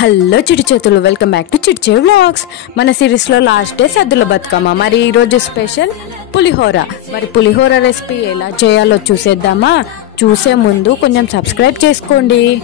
Hello Chitti చేతులు, welcome back to చిట్చే vlogs. మన series లో లాస్ట్ డే సద్దుల బతుకమ్మ. మరి ఈ రోజు స్పెషల్ పులిహోర. మరి పులిహోర రెసిపీ ఎలా చేయాలో చూసేద్దామా? చూసే ముందు కొంచెం సబ్స్క్రైబ్ చేసుకోండి.